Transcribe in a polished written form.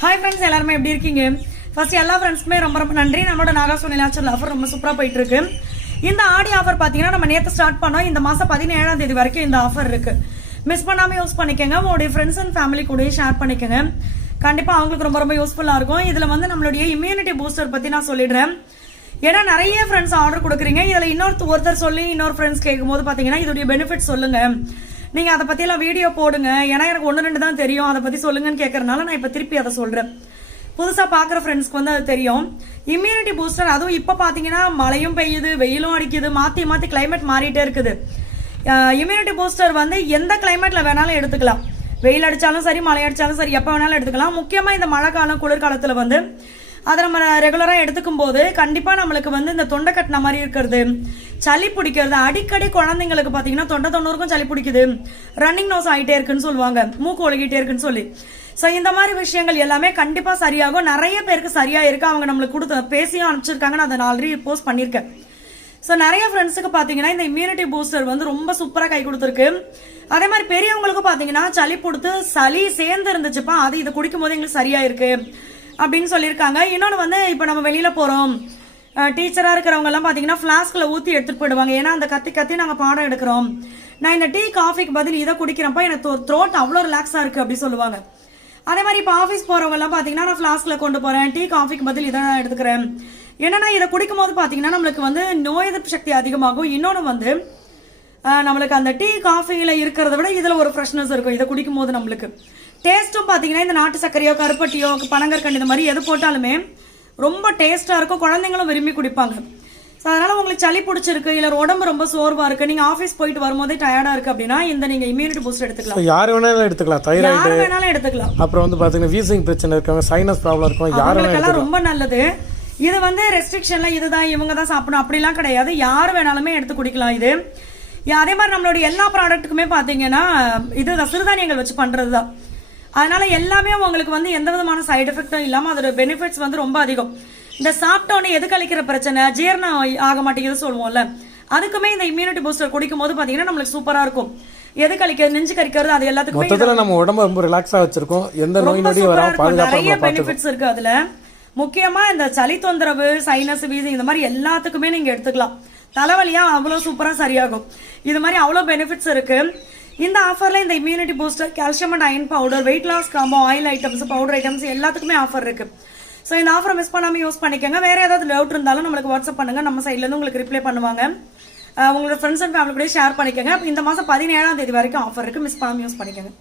Hi friends, எல்லாருமே எப்படி இருக்கீங்க? ஃபர்ஸ்ட் எல்லா ஃப்ரெண்ட்ஸ்க்குமே ரொம்ப ரொம்ப நன்றி. நம்மளோட நாகாசோனி நேச்சுரல் ஆஃபர் ரொம்ப சூப்பராக போயிட்டு இருக்கு. இந்த ஆடி ஆஃபர் பார்த்தீங்கன்னா நம்ம நேற்று ஸ்டார்ட் பண்ணோம். இந்த மாதம் 17ஆம் தேதி வரைக்கும் இந்த ஆஃபர் இருக்கு. மிஸ் பண்ணாமல் யூஸ் பண்ணிக்கோங்க. உங்களுடைய ஃப்ரெண்ட்ஸ் அண்ட் ஃபேமிலி கூட ஷேர் பண்ணிக்கோங்க. கண்டிப்பாக அவங்களுக்கு ரொம்ப ரொம்ப யூஸ்ஃபுல்லாக இருக்கும். இதில் வந்து நம்மளுடைய இம்யூனிட்டி பூஸ்டர் பற்றி நான் சொல்லிடுறேன். ஏன்னா நிறைய ஃப்ரெண்ட்ஸ் ஆர்டர் கொடுக்குறீங்க. இதில் ஒருத்தர் சொல்லி இன்னொரு ஃப்ரெண்ட்ஸ் கேட்கும்போது பார்த்தீங்கன்னா இதோடைய பெனிஃபிட் சொல்லுங்க, நீங்கள் அதை பற்றியெல்லாம் வீடியோ போடுங்க, ஏன்னா எனக்கு 1-2 தான் தெரியும், அதை பற்றி சொல்லுங்கன்னு கேட்கறதுனால நான் இப்போ திருப்பி அதை சொல்கிறேன். புதுசாக பார்க்குற ஃப்ரெண்ட்ஸ்க்கு வந்து அது தெரியும். இம்யூனிட்டி பூஸ்டர், அதுவும் இப்போ பார்த்தீங்கன்னா மழையும் பெய்யுது, வெயிலும் அடிக்குது, மாற்றி மாற்றி கிளைமேட் மாறிட்டே இருக்குது. இம்யூனிட்டி பூஸ்டர் வந்து எந்த கிளைமேட்டில் வேணாலும் எடுத்துக்கலாம். வெயில் அடித்தாலும் சரி, மழை அடித்தாலும் சரி, எப்போ வேணாலும் எடுத்துக்கலாம். முக்கியமாக இந்த மழை காலம், குளிர்காலத்தில் வந்து அதை நம்ம ரெகுலராக எடுத்துக்கும் போது கண்டிப்பாக நம்மளுக்கு வந்து இந்த தொண்டை கட்டின மாதிரி இருக்கிறது, சளி பிடிக்கிறது, அடிக்கடி குழந்தைங்களுக்கு பார்த்தீங்கன்னா தொண்டை சளி பிடிக்குது, ரன்னிங் நோஸ் ஆகிட்டே இருக்குன்னு சொல்லுவாங்க, மூக்கு ஒழுகிட்டே இருக்குன்னு சொல்லி. ஸோ இந்த மாதிரி விஷயங்கள் எல்லாமே கண்டிப்பாக சரியாகும். நிறைய பேருக்கு சரியாக இருக்கு. அவங்க நம்மளுக்கு பேசியும் அனுப்பிச்சிருக்காங்க. நான் அதை ஆல்ரெடி போஸ்ட் பண்ணியிருக்கேன். ஸோ நிறைய ஃப்ரெண்ட்ஸுக்கு பார்த்தீங்கன்னா இந்த இம்யூனிட்டி பூஸ்டர் வந்து ரொம்ப சூப்பராக கை கொடுத்துருக்கு. அதே மாதிரி பெரியவங்களுக்கும் பார்த்தீங்கன்னா சளி சேர்ந்து இருந்துச்சுப்பா, அது இதை குடிக்கும் போது எங்களுக்கு சரியா இருக்கு அப்படின்னு சொல்லியிருக்காங்க. இன்னொன்று வந்து இப்போ நம்ம வெளியில் போகிறோம், டீச்சராக இருக்கிறவங்க எல்லாம் பார்த்தீங்கன்னா ஃப்ளாஸ்கில் ஊற்றி எடுத்துகிட்டு போயிடுவாங்க. ஏன்னா அந்த கத்தி நாங்கள் பாடம் எடுக்கிறோம், நான் இந்த டீ காஃபிக்கு பதில் இதை குடிக்கிறப்ப எனக்கு த்ரோட் அவ்வளோ ரிலாக்ஸாக இருக்குது அப்படி சொல்லுவாங்க. அதே மாதிரி இப்போ ஆஃபீஸ் போகிறவங்க எல்லாம் பார்த்தீங்கன்னா நான் ஃப்ளாஸ்கில் கொண்டு போகிறேன், டீ காஃபிக்கு பதில் இதை நான் எடுத்துக்கிறேன். ஏன்னா இதை குடிக்கும் போது பார்த்தீங்கன்னா நம்மளுக்கு வந்து நோய் எதிர்ப்பு சக்தி அதிகமாகும். இன்னொன்று வந்து நம்மளுக்கு அந்த டீ காஃபியில் இருக்கிறத விட இதில் ஒரு ஃப்ரெஷ்னஸ் இருக்கும். இதை குடிக்கும் போது நம்மளுக்கு டேஸ்ட்டும் பார்த்தீங்கன்னா இந்த நாட்டு சர்க்கரையோ கருப்பட்டியோ பனங்கற்கண்டு இந்த மாதிரி எது போட்டாலுமே ரொம்ப டேஸ்ட்டாக இருக்கும். குழந்தைங்களும் விரும்பி குடிப்பாங்க. ஸோ அதனால் உங்களுக்கு சளி பிடிச்சிருக்கு, இல்லை உடம்பு ரொம்ப சோர்வாக இருக்குது, நீங்கள் ஆஃபீஸ் போயிட்டு வரும்போதே டயர்டாக இருக்குது அப்படின்னா இந்த நீங்கள் இம்யூனிட்டி பூஸ்டர் எடுத்துக்கலாம். யார் வேணாலும் எடுத்துக்கலாம். தைராய்டு வேணாலும் எடுத்துக்கலாம். அப்புறம் வந்து பார்த்தீங்கன்னா வீசிங் பிரச்சனை இருக்கவங்க, சைனஸ் ப்ராப்ளம் இருக்கும், யாருக்கெல்லாம் ரொம்ப நல்லது. இது வந்து ரெஸ்ட்ரிக்ஷன்ல இதுதான் இவங்க தான் சாப்பிடணும் அப்படிலாம் கிடையாது. யார் வேணாலுமே எடுத்து குடிக்கலாம் இது. அதே மாதிரி நம்மளுடைய எல்லா ப்ராடக்ட்டுக்குமே பார்த்தீங்கன்னா இது சிறுதானியங்கள் வச்சு பண்ணுறது தான். அதனால எல்லாமே உங்களுக்கு வந்து எந்த விதமான சைடு எஃபெக்டும் இல்லாமல் அதோட பெனிஃபிட்ஸ் வந்து ரொம்ப அதிகம். இந்த சாப்பிட்டோன்னே எது கழிக்கிற பிரச்சனை, ஜீரணம் ஆக மாட்டேங்குது சொல்லுவோம்ல, அதுக்குமே இந்த இம்யூனிட்டி பூஸ்டர் குடிக்கும் போது பார்த்தீங்கன்னா நம்மளுக்கு சூப்பராக இருக்கும். எது கழிக்கிறது, நெஞ்சு கறிக்கிறது, அது எல்லாத்துக்குமே நம்ம உடம்பு ரொம்ப ரிலாக்ஸாக வச்சிருக்கோம். எந்த நோய் நொடியும் வராம நிறைய பெனிஃபிட்ஸ் இருக்கு அதுல. முக்கியமா இந்த சளி தொந்தரவு, சைனஸ், வீசிங் இந்த மாதிரி எல்லாத்துக்குமே நீங்க எடுத்துக்கலாம். தலைவலியா அவ்வளவு சூப்பரா சரியாகும். இது மாதிரி அவ்வளவு பெனிஃபிட்ஸ் இருக்கு. இந்த ஆஃபர்ல இந்த immunity booster, calcium and iron powder, weight loss combo, oil items, powder items எல்லாத்துக்குமே ஆஃபர் இருக்கு. ஸோ இந்த ஆஃபரை மிஸ் பண்ணாம யூஸ் பண்ணிக்கோங்க. வேற ஏதாவது டவுட் இருந்தாலும் நம்மளுக்கு வாட்ஸ்அப் பண்ணுங்க, நம்ம சைட்ல இருந்து உங்களுக்கு ரிப்ளை பண்ணுவாங்க. உங்களோட ஃப்ரெண்ட்ஸ் அண்ட் ஃபேமிலி கூட ஷேர் பண்ணிக்கோங்க. இந்த மாசம் 17ஆம் தேதி வரைக்கும் ஆஃபர் இருக்கு, மிஸ் பண்ணாம யூஸ் பண்ணிக்கோங்க.